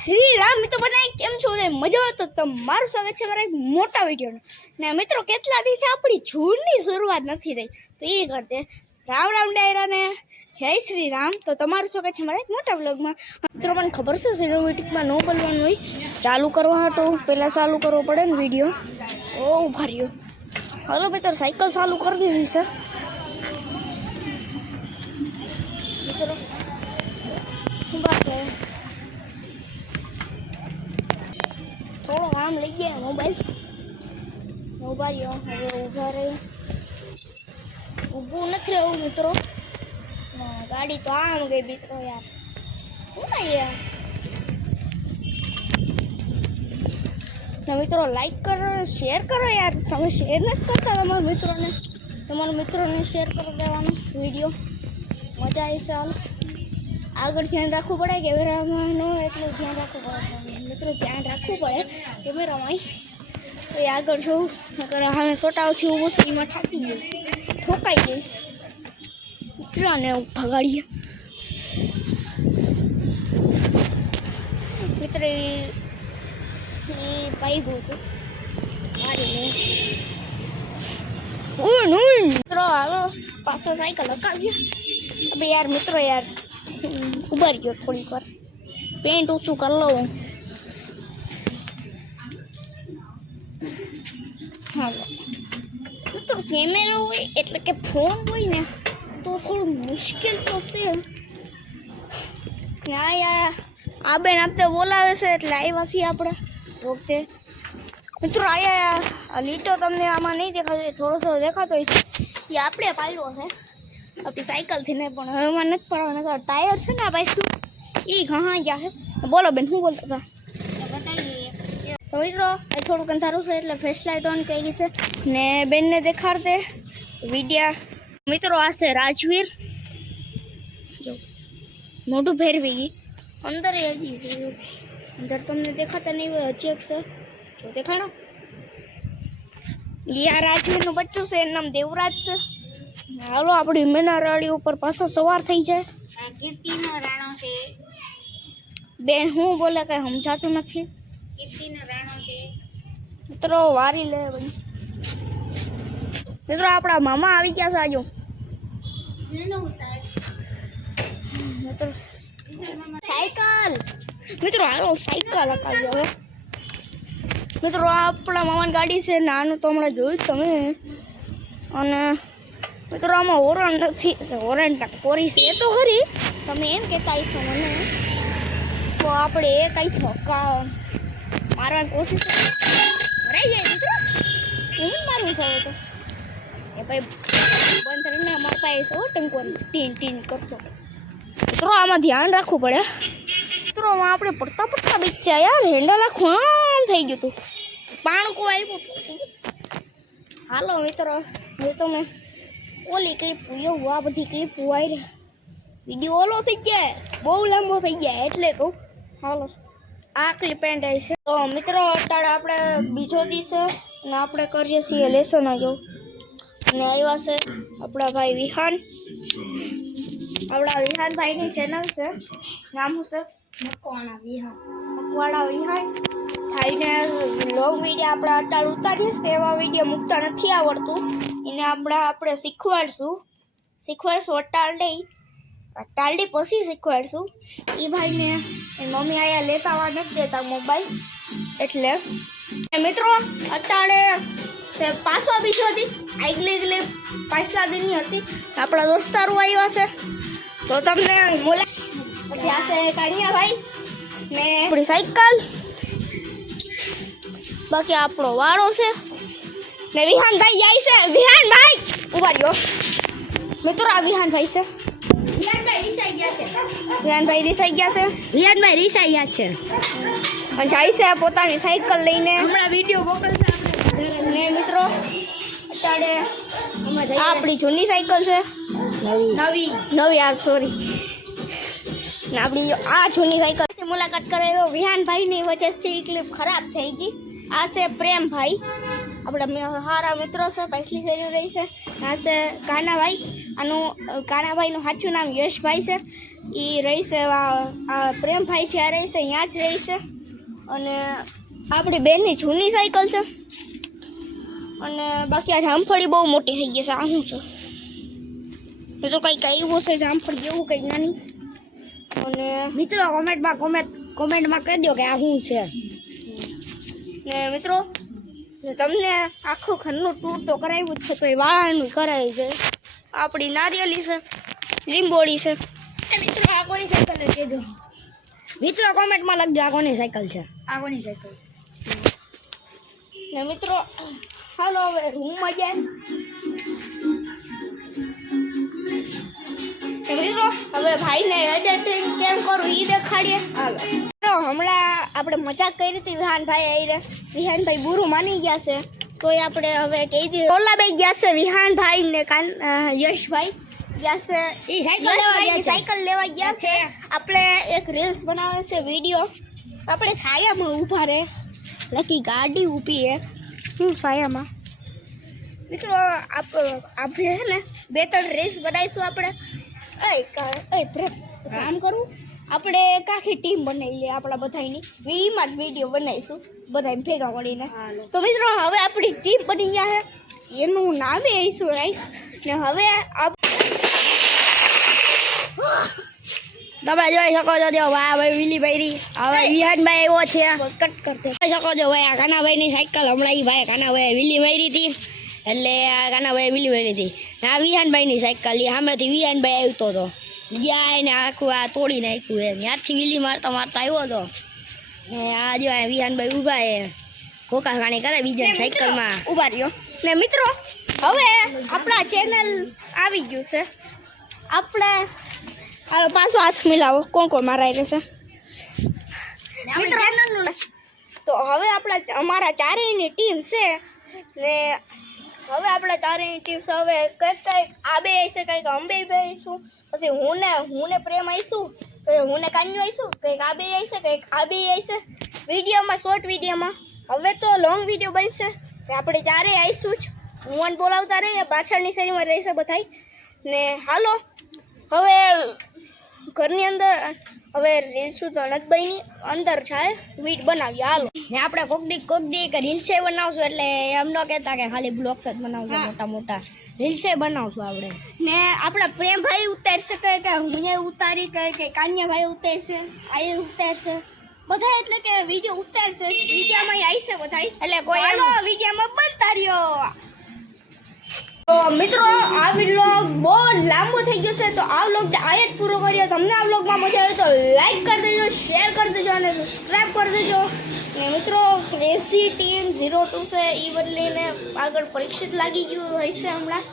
શ્રી રામ મિત્રો બનાવી કેમ છો મજા આવે તો તમારું સ્વાગત છે મારા એક મોટા વિડીયોનો ને મિત્રો કેટલા દિવસે આપણી જૂનની શરૂઆત નથી થઈ તો એ કરતે રામ રામ ડાયરા ને જય શ્રી રામ તો તમારું સ્વાગત છે મારા એક મોટા વ્લોગમાં મિત્રો મને ખબર છે સિનેમેટિકમાં ન બોલવાનું હોય ચાલુ કરવા હતો પહેલાં ચાલુ કરવો પડે ને વિડીયો ઉભા રહ્યો હલો મિત્રો સાયકલ ચાલુ કરી દીધી છે મિત્રો ઊભા છે થોડો આમ લઈ ગયા મોબાઈલ ઉભા રહ્યો હવે ઊભા રહે ઊભું નથી રહેવું મિત્રો ગાડી તો આમ ગઈ મિત્રો યાર શું યાર મિત્રો લાઈક કરો શેર કરો યાર તમે શેર નથી કરતા તમારા મિત્રોને શેર કરી દેવાનો વિડીયો મજા આવી ચાલો આગળ ધ્યાન રાખવું પડે કેમેરામાં એટલું ધ્યાન રાખવું પડે મિત્રો ધ્યાન રાખવું પડે કેમેરામાં તો એ આગળ જોઉં નકર હવે સોટાઓથી ઊભું છે એમાં ઠોકાઈ જઈશ ઉતરાને ભગાડીએ મિત્ર એ પાઈ ગયું હતું મારીને મિત્રો હાલો પાછો સાયકલ હકાવીએ હવે યાર મિત્રો યાર ઉભા રહ્યો થોડીક વાર પેન્ટ ઓછું કરી લઉં હાલો મિત્રો કેમેરો હોય એટલે કે ફોન હોય ને તો થોડું મુશ્કેલ તો છે આ બેન આપણે બોલાવે છે એટલે આવ્યા છીએ આપણે વખતે મિત્રો આ લીટો તમને આમાં નહીં દેખાતો થોડો દેખાતો હોય છે એ આપણે પાડ્યો છે આપણી સાયકલથી નહીં પણ હવે મને નથી પડવાના ટાયર છે ને આ પાછું એ ઘણા ગયા છે બોલો બેન શું બોલતા હતા તો મિત્રો એ થોડુંક અંધારું છે એટલે ફ્લેશ લાઇટ ઓન કરી છે ને બેનને દેખાડતે વિડિયા મિત્રો આ છે રાજવીર જો મોઢું ફેરવી ગઈ અંદર આવી છે અંદર તમને દેખાતા નહીં હોય હજી એક છે જો દેખાડો આ રાજવીરનું બચ્ચું છે એનું નામ દેવરાજ છે હાલો આપણી મેનારાળી ઉપર પાછો સવાર થઈ જાય કીર્તિનો રાણો છે બેન હું બોલે કઈ સમજાતું નથી કીર્તિનો રાણો છે મિત્રો વારી લે બધી મિત્રો આપણા મામા આવી ગયા છે આજો મિત્રો સાયકલ મિત્રો હાલો સાયકલ હકાવી હવે મિત્રો આપણા મામાની ગાડી છે નાનું તો હમણાં જોયું તમે અને મિત્રો આમાં હોરન નથી હોરન પોરી છે એ તો ખરી તમે એમ કહેતા હશો મને તો આપણે એ કઈ છો મારવાની કોશિશ રહી જાય મિત્રો હું મારવી છે તો એ ભાઈ બંધ કરીને અમારા પાસે છે ટંકોરી ટીન ટીન કરતો મિત્રો આમાં ધ્યાન રાખવું પડે મિત્રો આમાં આપણે પડતા બેસી યાર હેન્ડલ આખું આમ થઈ ગયું હતું પાણકું આવ્યું હાલો મિત્રો હવે તમે ઓલી ક્લિપ એવું આ બધી ક્લિપ આવી વિડીયો ઓલો થઈ જાય બહુ લાંબો થઈ જાય એટલે કહું હાલો આ ક્લિપ એન્ડ આવી છે તો મિત્રો અત્યારે આપણે બીજો દિવસ અને આપણે કરીએ છીએ લેસન જો અને આવ્યા છે આપણા ભાઈ વિહાન આપણા વિહાનભાઈની ચેનલ છે નામ શું છે મકવાણા વિહાન ભાઈને લોંગ વિડીયો આપણે અત્યારે ઉતારીએ છીએ એવા વિડીયો મૂકતા નથી આવડતું એને આપણે શીખવાડશું અટારડી પછી શીખવાડશું એ ભાઈને એ મમ્મી અહીંયા લેતા આવવા નથી દેતા મોબાઈલ એટલે મિત્રો અત્યારે પાછો બીજો હતી આગલી પાછલા દિનની હતી આપણા દોસ્તારો આવ્યા છે તો તમને પછી આ છે કાનિયાભાઈ ને આપણી સાયકલ બાકી આપણો વાળો છે ને વિહાનભાઈ જાય છે વિહાનભાઈ ઉભા રહ્યો મિત્રો આ વિહાનભાઈ છે વિહાનભાઈ રીસાઈ ગયા છે અને જાય છે પોતાની સાયકલ લઈને હમણાં વિડીયો મોકલશે ને મિત્રો અત્યારે આપણી જૂની સાયકલ છે નવી યાર સોરી ને આપણી આ જૂની સાયકલ મુલાકાત કરેલો વિહાનભાઈની વચ્ચેથી ક્લિપ ખરાબ થઈ ગઈ આ છે પ્રેમભાઈ આપણા સારા મિત્રો છે પાછલી શેરી રહી છે આ છે કાનાભાઈ આનું કાનાભાઈનું સાચું નામ યશભાઈ છે એ રહીશે આ પ્રેમભાઈ છે આ રહીશે અહીંયા જ રહીશે. અને આપણી બેનની જૂની સાયકલ છે. અને બાકી આ જામફળી બહુ મોટી થઈ ગઈ છે. આ શું છે? મિત્રો કંઈક આવ્યું છે જામફળી જેવું કંઈક નાની. અને મિત્રો કોમેન્ટમાં કહી દો કે આ શું છે. ને મિત્રો તમને આખું ઘરનું ટૂર તો કરાવ્યું જ છે, તો એ વાળાનું કરાવી છે. આપણી નારિયેલી છે, લીંબોળી છે. મિત્રો આ કોની સાયકલ છે કહેજો. મિત્રો કોમેન્ટમાં લખજો આ કોની સાયકલ છે. આ કોની સાયકલ છે. ને મિત્રો હાલો હવે રૂમમાં જાય. મિત્રો હવે ભાઈને એડિટિંગ કેમ કરું એ દેખાડીએ. હાલો હમણાં આપણે મજાક કરી હતી વિહાનભાઈ આવીને. વિહાનભાઈ બુરું માની ગયા છે, તો એ આપણે હવે કહી દઈએ. ઓલાભાઈ ગયા છે વિહાનભાઈ ને યશભાઈ ગયા છે. એ સાયકલ સાયકલ લેવા ગયા છે. આપણે એક રીલ્સ બનાવે છે વિડીયો. આપણે છાયામાં ઊભા રહે લકી ગાડી ઊભી હે હું છાયામાં. મિત્રો આપણે છે ને 2-3 રીલ્સ બનાવીશું. આપણે કામ કરું આપણે આખી ટીમ બનાવી લઈએ આપણા બધાની. વીમાં જ વિડીયો બનાવીશું બધાને ભેગા મળીને. તો મિત્રો હવે આપણી ટીમ બની ગયા છે. એનું નામે આવીશું રાઈટ. ને હવે તમે જોઈ શકો છો જો વાહ ભાઈ વિલીભાઈ હવે વિહાનભાઈ એવો છે. કટ કરતે જોઈ શકો છો ભાઈ આ કાનાભાઈની સાયકલ હમણાં એ ભાઈ કાનાભાઈ વિલી મારી હતી એટલે આ કાનાભાઈ વિલી મારી હતી. આ વિહાનભાઈની સાયકલ એ સામેથી વિહાનભાઈ આવતો હતો ગયા એને આખું આ તોડી નાખ્યું એમ ત્યાંથી વિલી મારતા મારતા આવ્યો હતો. ને આ જો વિહાનભાઈ ઊભા એ કોકા ખાણી કરે બીજા સાયકલમાં ઊભા રહ્યો. ને મિત્રો હવે આપણા ચેનલ આવી ગયું છે. આપણે પાછો હાથ મિલાવો કોણ કોણ મારા રહેશે મિત્રો. તો હવે અમારા ચારેયની ટીમ છે. ને હવે આપણા ચારેયની ટીમ છે. હવે કંઈક આ બે આવીશે, કંઈક અંબે બે આવીશું, પછી હું ને પ્રેમ આવીશું, કંઈક હું ને કાન્યુ આવીશું, કંઈક આ બે આવશે, કંઈક આ બે આવશે વિડીયોમાં, શોર્ટ વિડીયોમાં. હવે તો લોંગ વિડીયો બનશે. આપણે ચારેય આવીશું જ. હું બોલાવતા રહીએ પાછળની શેરીમાં રહીશે બધાય. ને હાલો હવે ઘરની અંદર હવે રીલ્સું તો નથી બની અંદર જાય વીડ બનાવીએ. હાલો ને આપણે કોક દી રીલ્સે બનાવશું એટલે એમ ન કહેતા કે ખાલી બ્લોગ્સ જ બનાવશું. મોટા રીલ્સે બનાવશું આપણે. ને આપણા પ્રેમભાઈ ઉતારશે કે હું ઉતારી કે કાન્યાભાઈ ઉતારશે આ ઉતારશે બધા. એટલે કે વિડીયો ઉતારશે વિડીયોમાં આવશે બધા. એટલે કોઈ હાલો વિડીયોમાં બનતા રહ્યો. તો મિત્રો આ વ્લોગ બહુ લાંબો થઈ ગયો છે, તો આ વ્લોગ આ જ પૂરો કર્યો. તમને આ વ્લોગમાં મજા આવે તો લાઈક કરી દેજો, શેર કરી દેજો અને સબસ્ક્રાઈબ કરી દેજો. ને મિત્રો ક્રેઝી ટીમ 02 છે એ બદલીને આગળ પરીક્ષિત લાગી ગયું હોય છે હમણાં.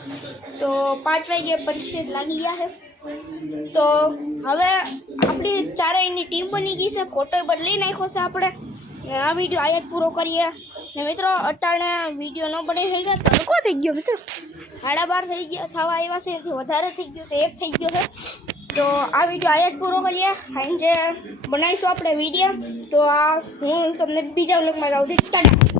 તો 5 વાગે પરીક્ષિત લાગી ગયા છે. તો હવે આપણી ચારેયની ટીમ બની ગઈ છે. ફોટો બદલી નાખ્યો છે આપણે. આ વિડીયો આ જ પૂરો કરીએ. ને મિત્રો અટાણે વિડીયો ન બની થઈ ગયા તડકો થઈ ગયો મિત્રો. 12:30 થઈ ગયા થવા આવ્યા છે, એથી વધારે થઈ ગયું છે, 1 થઈ ગયો છે. તો આ વિડીયો આ જ પૂરો કરીએ. સાંજે બનાવીશું આપણે વિડીયો. તો આ હું તમને બીજા વ્લોગમાં જાઉં છું.